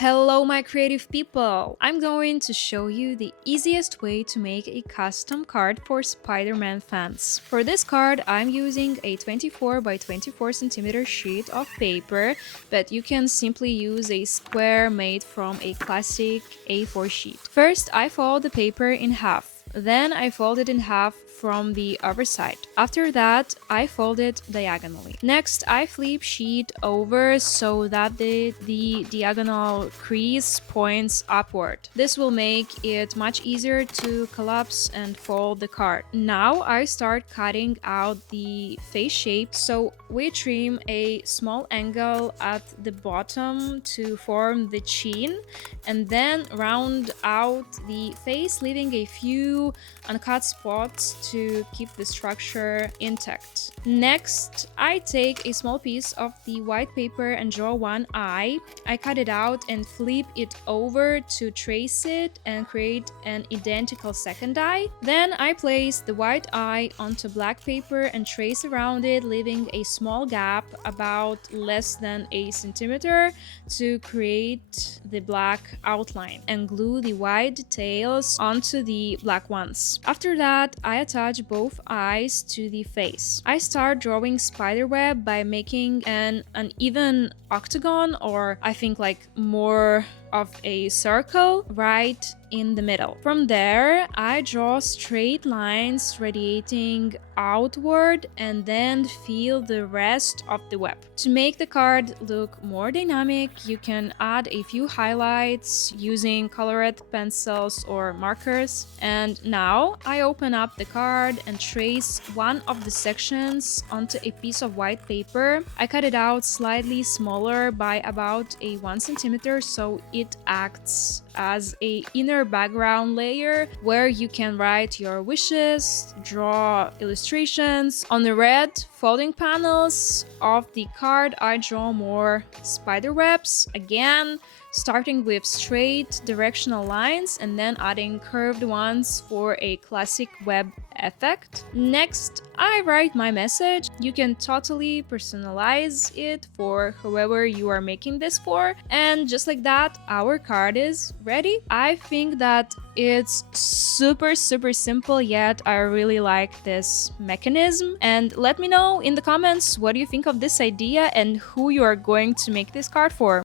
Hello my creative people! I'm going to show you the easiest way to make a custom card for Spider-Man fans. For this card I'm using a 24 by 24 centimeter sheet of paper, but you can simply use a square made from a classic A4 sheet. First I fold the paper in half. Then I fold it in half from the other side. After that, I fold it diagonally. Next, I flip sheet over so that the diagonal crease points upward. This will make it much easier to collapse and fold the card. Now I start cutting out the face shape, so we trim a small angle at the bottom to form the chin and then round out the face, leaving a few uncut spots to keep the structure intact. Next, I take a small piece of the white paper and draw one eye. I cut it out and flip it over to trace it and create an identical second eye. Then I place the white eye onto black paper and trace around it, leaving a small gap about less than a centimeter to create the black outline, and glue the white details onto the black ones. After that, I attach both eyes to the face. I start drawing spiderweb by making an uneven octagon, or I think like more of a circle right in the middle. From there, I draw straight lines radiating outward and then fill the rest of the web. To make the card look more dynamic, you can add a few highlights using colored pencils or markers. And now I open up the card and trace one of the sections onto a piece of white paper. I cut it out slightly smaller by about a 1 centimeter, so it acts as a inner background layer where you can write your wishes, draw illustrations. On the red folding panels of the card, I draw more spider webs, again starting with straight directional lines and then adding curved ones for a classic web effect. Next, I write my message. You can totally personalize it for whoever you are making this for. And just like that, our card is ready. I think that it's super simple, yet I really like this mechanism. And let me know in the comments what do you think of this idea and who you are going to make this card for.